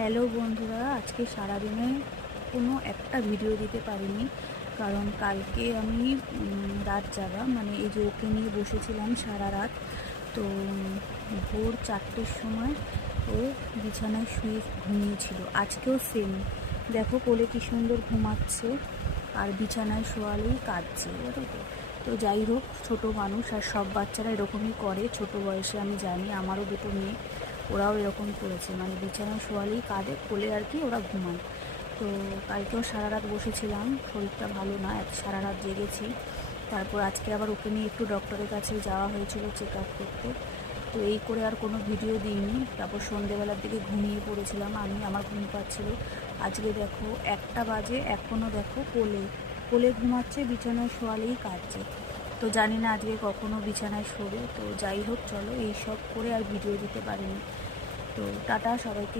Hello বন্ধুরা, আজকে সারাদিনে কোনো একটা ভিডিও দিতে পারিনি, কারণ কালকে আমি রাত জাগা, মানে এই যে ওকে নিয়ে বসেছিলাম সারা রাত। তো ভোর 4টের সময় ও বিছানায় শুয়ে ঘুমিয়েছিল। আজকেও সেম, দেখো কোলে কী সুন্দর ঘুমাচ্ছে আর বিছানায় শোয়ালেই কাঁদছে, বুঝলো তো। তো যাই হোক, ছোটো মানুষ আর সব বাচ্চারা এরকমই করে ছোট বয়সে, আমি জানি, আমারও দুটো মেয়ে, ওরাও এরকম করেছে, মানে বিছানায় শোয়ালেই কাঁদে, কোলে আর কি ওরা ঘুমায়। তো কালকেও সারা রাত বসেছিলাম, শরীরটা ভালো না, সারা রাত জেগেছি। তারপর আজকে আবার ওকে নিয়ে একটু ডক্টরের কাছে যাওয়া হয়েছিল চেক আপ করতে। তো এই করে আর কোনো ভিডিও দিইনি। তারপর সন্ধেবেলার দিকে ঘুমিয়ে পড়েছিলাম আমি, আমার ঘুম পাচ্ছিলো। আজকে দেখো 1টা বাজে, এখনও দেখো কোলে কোলে ঘুমাচ্ছে, বিছানায় শোয়ালেই কাঁদছে। তো জানি না আজকে কখনো বিছানায় শোবে। তো যাই হোক, চলো, এই সব করে আর ভিডিও দিতে পারিনি। তো টাটা সবাইকে।